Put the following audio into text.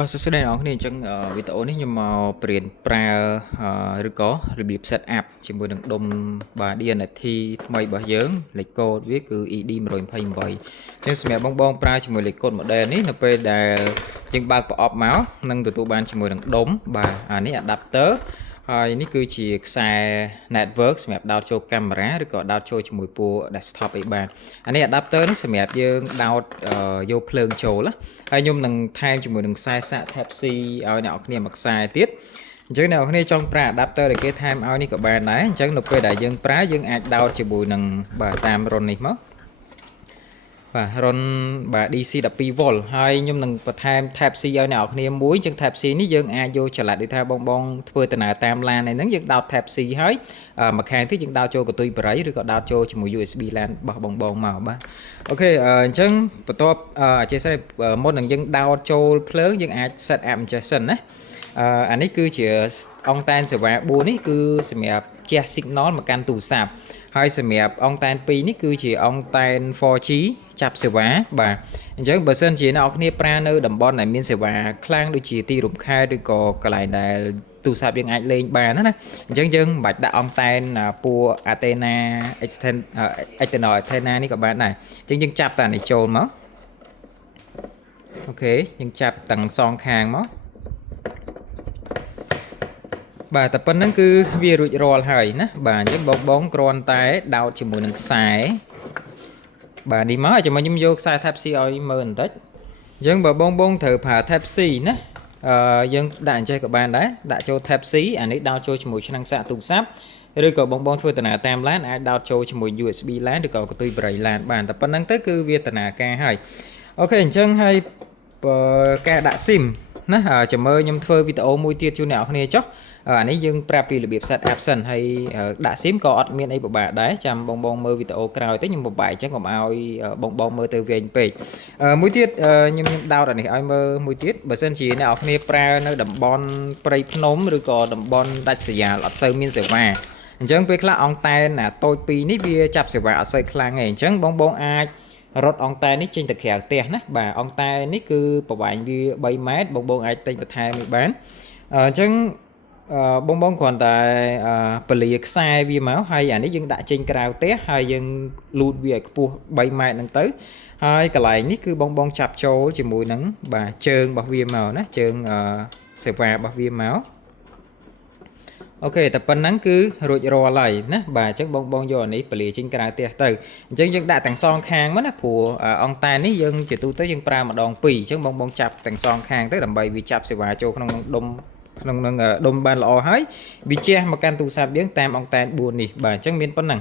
បាទសួស្តីអ្នកនរគ្នាអញ្ចឹងវីដេអូនេះខ្ញុំមកប្រៀនប្រើឬក៏របៀប set up ជាមួយនឹងដុំបាទ DNT ថ្មីរបស់យើងលេខកូដវាគឺ ED128 អញ្ចឹងសម្រាប់បងប្រើជាមួយលេខកូដ model នេះនៅពេលដែលយើងបើកប្រអប់មកនឹងទទួលបានជាមួយនឹងដុំបាទអានេះ adapter ហើយនេះគឺជាខ្សែ network សម្រាប់ដោតចូលកាមេរ៉ាឬក៏ដោតចូលជាមួយពួរ desktop អីបានអានេះ adapter នេះសម្រាប់យើងដោតយកភ្លើងចូលហើយខ្ញុំនឹងថែមជាមួយនឹងខ្សែសាក Type C ឲ្យអ្នកនរគ្នាមួយខ្សែទៀតអញ្ចឹងអ្នកនរគ្នាចង់ប្រើ adapter ដែលគេថែមឲ្យនេះក៏បានដែរអញ្ចឹងនៅពេលដែលយើងប្រើយើងអាចដោតជាមួយនឹងបាទតាមរុននេះមកបាទរុនបាទ DC 12V ហើយខ្ញុំនឹងបន្ថែម Type C ឲ្យអ្នកនរគ្នាមួយអញ្ចឹង Type C នេះយើងអាចយកចល័តដូចថាបងធ្វើដំណើរតាមឡានហ្នឹងយើងដោត Type C ហើយមួយខាងទៀតយើងដោតចូលកន្ទុយបរិយឬក៏ដោតចូលជាមួយ USB LAN របស់បងមកបាទអូខេអញ្ចឹងបន្ទាប់អធិស្ឋានមុននឹងយើងដោតចូលភ្លើងយើងអាច set up អញ្ចឹងសិនណាអានេះគឺជាអង់តែនសេវា4នេះគឺសម្រាប់ជះ signal មកកាន់ទូរស័ព្ទហើយសម្រាប់អង់តែន2នេះគឺជាអង់តែន 4G ចាប់សេវាបាទអញ្ចឹងបើសិនជាអ្នកនរគ្នាប្រើនៅតំបន់ដែលមានសេវាខ្លាំងដូចជាទីរំខានឬក៏កន្លែងដែលទូរស័ព្ទយើងអាចលេងបានណាអញ្ចឹងយើងមិនបាច់ដាក់អង់តែនពួរ antenna external antenna នេះក៏បានដែរអញ្ចឹងយើងចាប់តានេះចូលមកអូខេយើងចាប់ទាំងសងខាងមកបាទតែប៉ុណ្្នឹងគឺវារួចរាល់ហើយណាបាទអញ្ចឹងបងគ្រាន់តែដោតជាមួយនឹងខ្សែបាទនេះមកចាំខ្ញុំយកខ្សែ Type C ឲ្យមើលបន្តិចអញ្ចឹងបើបងត្រូវប្រើ Type C ណាយើងដាក់អញ្ចេះក៏បានដែរដាក់ចូល Type C អានេះដោតចូលជាមួយឆ្នាំងសាកទូរស័ព្ទឬក៏បងធ្វើដំណើរតាមឡានអាចដោតចូលជាមួយ USB LAN ឬក៏កន្ទុយបរិយ LAN បានតែប៉ុណ្្នឹងទៅគឺវាដំណើរការហើយអូខេអញ្ចឹងហើយការដាក់ SIM ណាចាំមើលខ្ញុំធ្វើវីដេអូមួយទៀតជូនអ្នកនរគ្នាចុះអានេះយើងប្រាប់ពីរបៀប set up សិនហើយដាក់ SIM ក៏អត់មានអីពិបាកដែរចាំបងមើលវីដេអូក្រោយទៅខ្ញុំបបាយអញ្ចឹងកុំឲ្យបងមើលទៅវែងពេកមួយទៀតខ្ញុំដោតអានេះឲ្យមើលមួយទៀតបើសិនជាអ្នកនរគ្នាប្រើនៅតំបន់ព្រៃភ្នំឬក៏តំបន់ដាច់ស្រយាលអត់សូវមានសេវាអញ្ចឹងពេលខ្លះអង់តែនតូច2នេះវាចាប់សេវាអត់សូវខ្លាំងទេអញ្ចឹងបងអាចរត់អង់តែននេះចេញទៅក្រៅផ្ទះណាបាទអង់តែននេះគឺប្រវែងវា3ម៉ែត្របងអាចទិញបន្ថែមវាបានអញ្ចឹងបងគ្រាន់តែពលាខ្សែវាមកហើយអានេះយើងដាក់ចេញក្រៅផ្ទះហើយយើងលូតវាឲ្យខ្ពស់3ម៉ែត្រហ្នឹងទៅហើយកន្លែងនេះគឺបងចាប់ចូលជាមួយនឹងបាទជើងរបស់វាមកណាជើងសេវារបស់វាមកអូខេតែប៉ុណ្ណឹងគឺរួចរាល់ហើយណាបាទអញ្ចឹងបងយកអានេះពលាចេញក្រៅផ្ទះទៅអញ្ចឹងយើងដាក់ទាំងសងខាងមកណាព្រោះអង់តែននេះយើងជាទូទៅយើងប្រើម្ដង2អញ្ចឹងបងចាប់ទាំងសងខាងទៅដើម្បីវាចាប់សេវាចូលក្នុងដុំក្នុងនឹងដុំបានល្អហើយវាជះមកកាន់ទូរស័ព្ទយើងតាមអង់តែន4នេះបាទអញ្ចឹងមានប៉ុណ្ណឹង